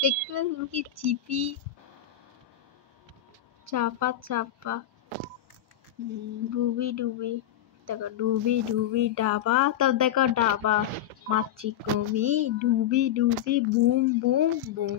দেখতে পাচ্ছ কি চিপি চাপা চাপা ডুবি ডুবি দেখো ডুবি ডুবি ডাবা তব দেখো ডাবা মাছি কমি ডুবি ডুবি বুম বুম বুম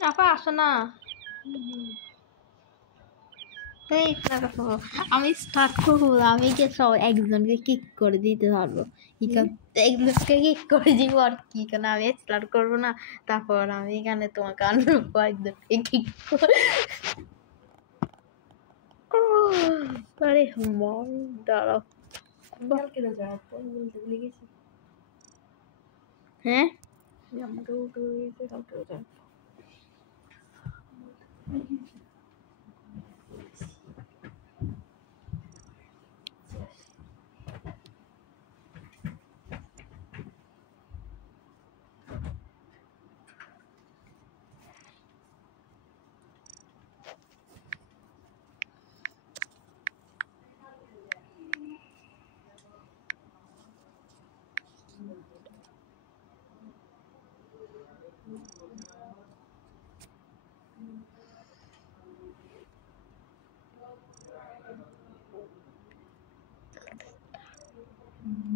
আপা আসো না এই দেখো আমি স্টার্ট করবো আমি কি সব একজনকে কিক করে দিতে পারবো একজনকে কিক করে দিব আর কি কেন আমি স্টার্ট করবো না তারপর আমি এখানে তোমাকে আনবো একজনকে কিক করে আরে মন দাঁড়াও হ্যাঁ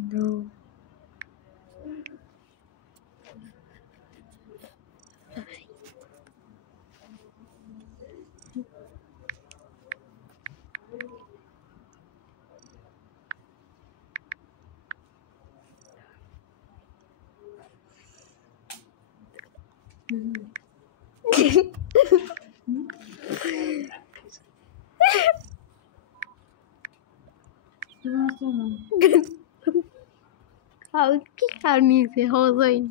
No. How can you say how the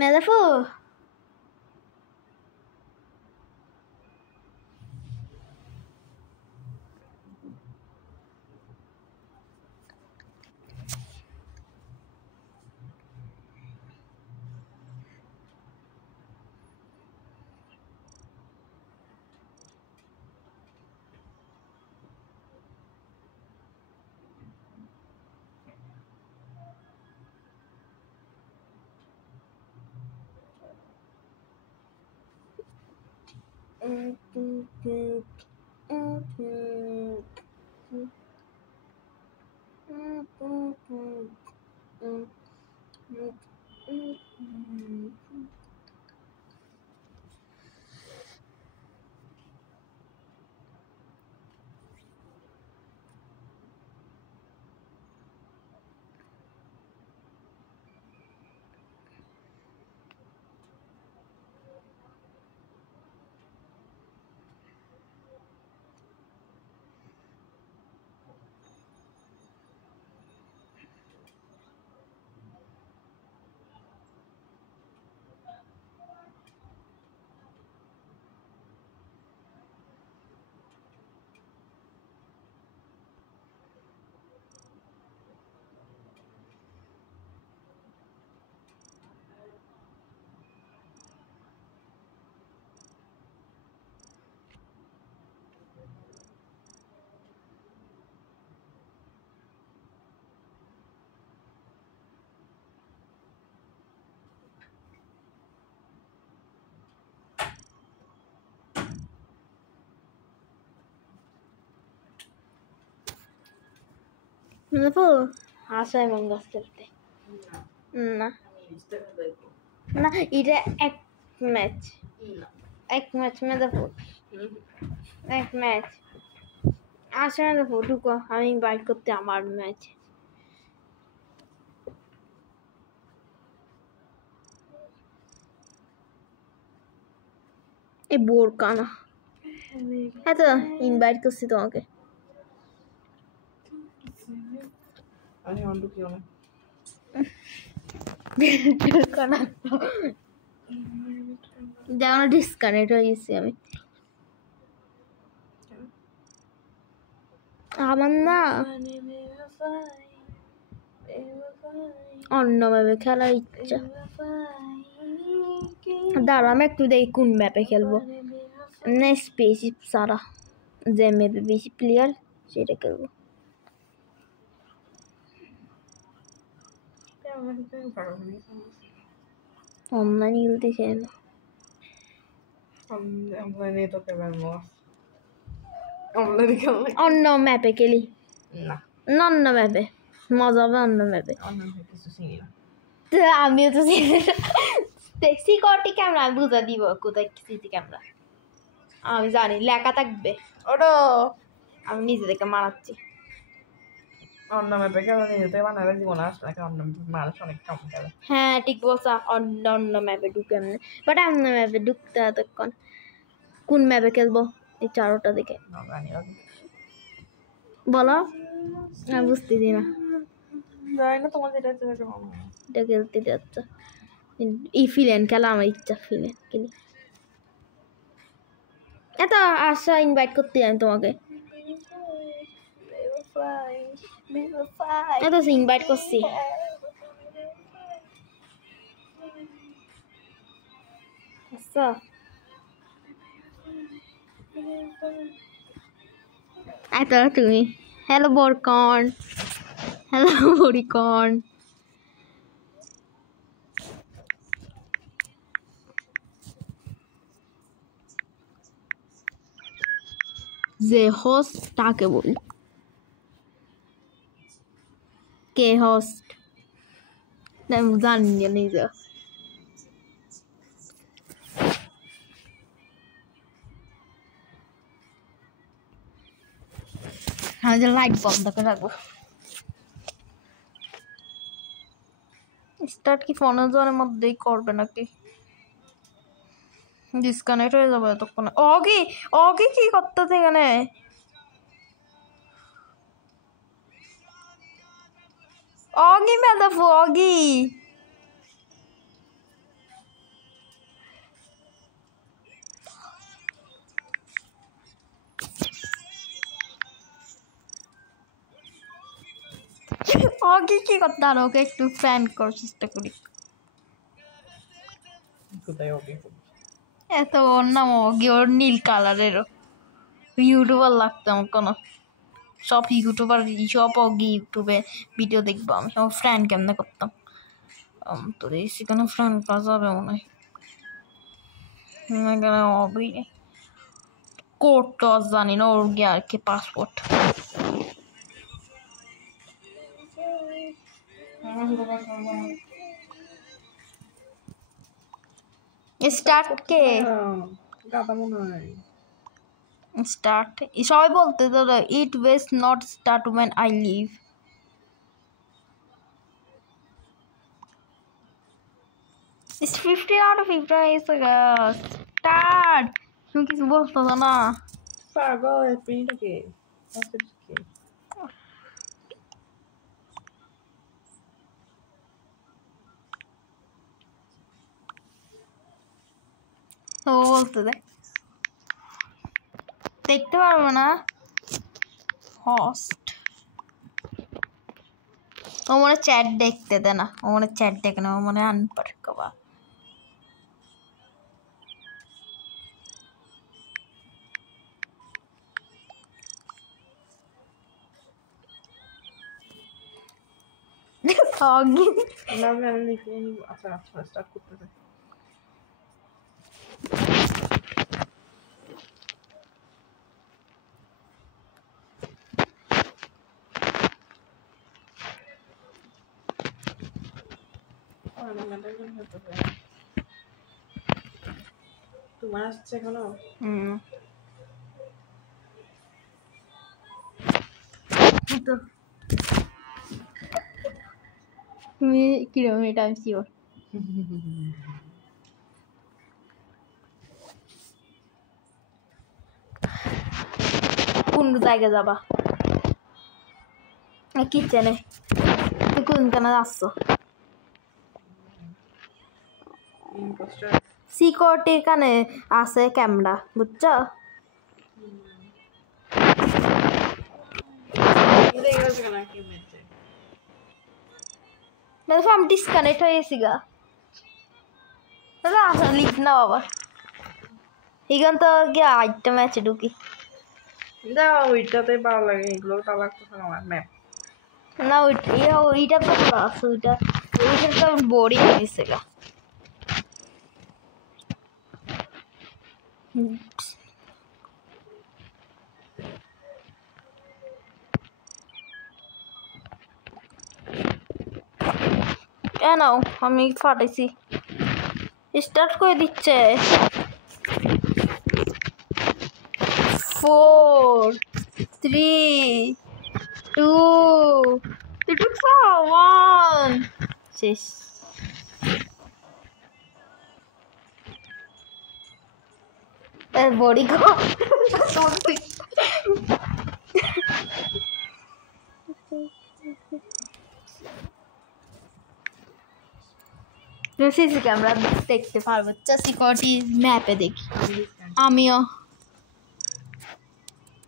মেদাফু মেদাফু আসো এমন গাছ খেলতে না না এটা এক ম্যাচ মেদাফু এক ম্যাচ আসো মেদাফু ঢুকো আমি বাইট করতে আমার ম্যাচ এ বোরকা না হ্যাঁ তো ইনভাইট করছি তোমাকে আমি অন্ডু কি অনেক বোরকা না যেমন ডিসকানেক্ট হয়ে গেছি আমি আমার না অন্য ম্যাপে খেলার ইচ্ছা দাঁড়া আমি একটু দেখি কোন ম্যাপে খেলবো না স্পেসিফ সারা যে ম্যাপে বেশি প্লেয়ার সেটা খেলবো অনলাইন খেলতে চাই না অন্য ম্যাপে খেলি না অন্য ম্যাপে মজা হবে অন্য ম্যাপে আমিও তো সিকিউরিটি ক্যামেরা আমি বুঝা দিব কোথায় সিসি ক্যামেরা আমি জানি লেখা থাকবে ওটো আমি নিজে থেকে মারাচ্ছি অন্য ম্যাপে খেলা নিজেতে বানালে জীবন আসবে না অন্য মানুষ অনেক কম খেলে হ্যাঁ ঠিক বলছো অন্য অন্য ম্যাপে ঢুকে এমনি বাট অন্য ম্যাপে ঢুকতে এতক্ষণ কোন ম্যাপে খেলবো এই চারোটা দিকে বলো আমি বুঝতেছি না জানি না তোমার যেটা এটা খেলতে যাচ্ছে এই ফিলেন খেলা আমার ইচ্ছা ফিলেন খেলি এত আশা ইনভাইট করতে আমি তোমাকে এত ইনভাইট করছি আচ্ছা এত তুমি হ্যালো বরকন হ্যালো বরিকন যে হোস্ট তাকে বলি কে হোস্ট আমি জানি না নিজে আমি যে লাইট বন্ধ করে রাখবো স্টার্ট কি ফোনের জোনের মধ্যেই করবে নাকি ডিসকানেক্ট হয়ে যাবে এতক্ষণে অগি অগি কি করতেছে এখানে অগি মেদাফু অগি ওকে কি করতে আর ওকে একটু ফ্যান করার চেষ্টা করি কোথায় ওকে এত ওর নাম অগি ওর নীল কালারেরও ইউটিউবার লাগতাম কোনো সব ইউটিউবার সব অগি ইউটিউবে ভিডিও দেখবো আমি সব ফ্রেন্ড কেমনে করতাম তো দেখছি কোনো ফ্রেন্ড করা যাবে মনে হয় এখানে অবি কোড তো আর জানি না ওর গিয়ে আর কি পাসপোর্ট স্টার্ট কে গাতা মনে হয় স্টার্ট সবাই বলতে তো it was not start when I live It's 15 out of 15 is like start তুমি কিছু বলতো না পাগল এপিটাকে আজকে ও বলতে দে দেখতে পারবো না হোস্ট ও মনে চ্যাট দেখতে দে না ও মনে চ্যাট দেখে না ও মনে আনপড় কবা অগি না আমি লিখে নি আচ্ছা আচ্ছা স্টার্ট করতে দে তোমার আসছে এখনো তো তুমি কিরকম এটা আমি শিওর কোন জায়গায় যাবা কিচেনে তুই কোনখানে যাচ্ছ ইম্পোস্টার সিকিউরিটি এখানে আছে ক্যামেরা বুঝছো দেখে গেছে কেন কি মেতে মানে আমি ডিসকানেক্ট হয়ে গেছি গা দাদা আসলে লিখ না বাবা এখান তো গিয়ে আইটেম আছে ঢুকি দাও ওইটাতে ভালো লাগে এগুলো ভালো লাগতেছে না আমার ম্যাপ না ওইটা তো ভালো আছে ওইটা তো বোরিং হয়েছে গা নাও আমি ফাটাইছি স্টার্ট করে দিচ্ছে 4 3 2 1 শেষ বডি গো সিসি ক্যামেরা দেখতে পারবো সিকিউরিটি ম্যাপে দেখি আমিও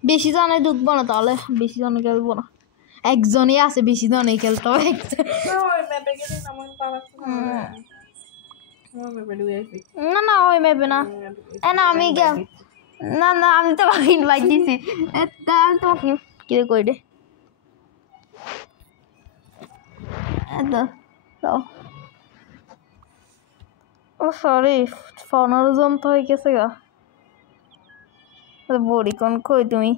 বেশি জনে ঢুকবো না তাহলে বেশি জনে খেলবো না একজনই আছে বেশি জনে খেলতে হবে না না ওই ম্যাপে না না আমি না না আমি তোমাকে ইনভাইট দিছি আমি তোমাকে কি কই রে দাও ও সরি 15 জন তো হয়ে গেছে গা বড়ি কোন কই তুমি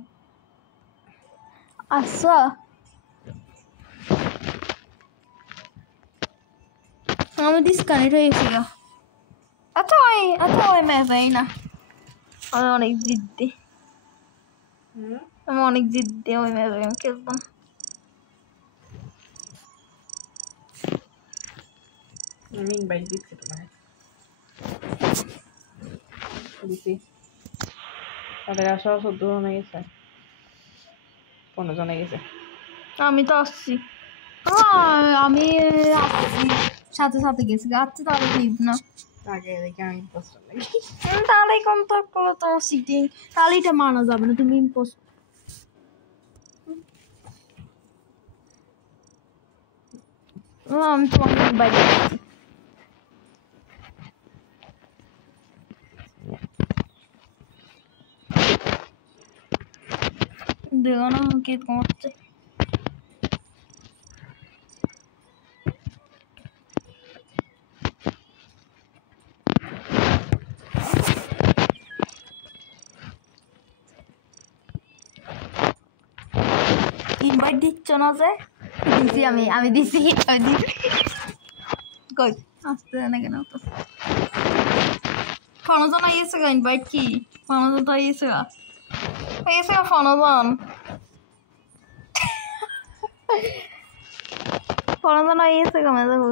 আচ্ছা আমি ডিসকানেক্ট হয়ে গেছি গা আচ্ছা ওই ম্যাপে না আমি অনেক জিদ্দি ওই ম্যাপে আমি খেলবো না আমি ইনভাইট দিচ্ছি তোমাকে দিচ্ছি তাদের আসা 14 জনে গেছে 15 জনে গেছে আমি তো আসছি আমি আসছি সাথে সাথে গেছি আচ্ছা তাহলে লিভ না আগে দেখে আমি ইম্পোস্টার নাকি তাহলে কন্ট্যাক্ট করো তো সিটিং তাহলে এটা মানা যাবে না তুমি ইম্পোস্ট আমি তোমাকে বাইরে দিচ্ছি। দেখো না কি কমাচ্ছে। ইনভাইট দিচ্ছ না যে? দিছি আমি দিছি কই আসতে না কেন তো ফোনজন আইছে গা ইনভাইট কি ফোনজন তো আইছে গা ফোনজন আইছে গা মেজাবো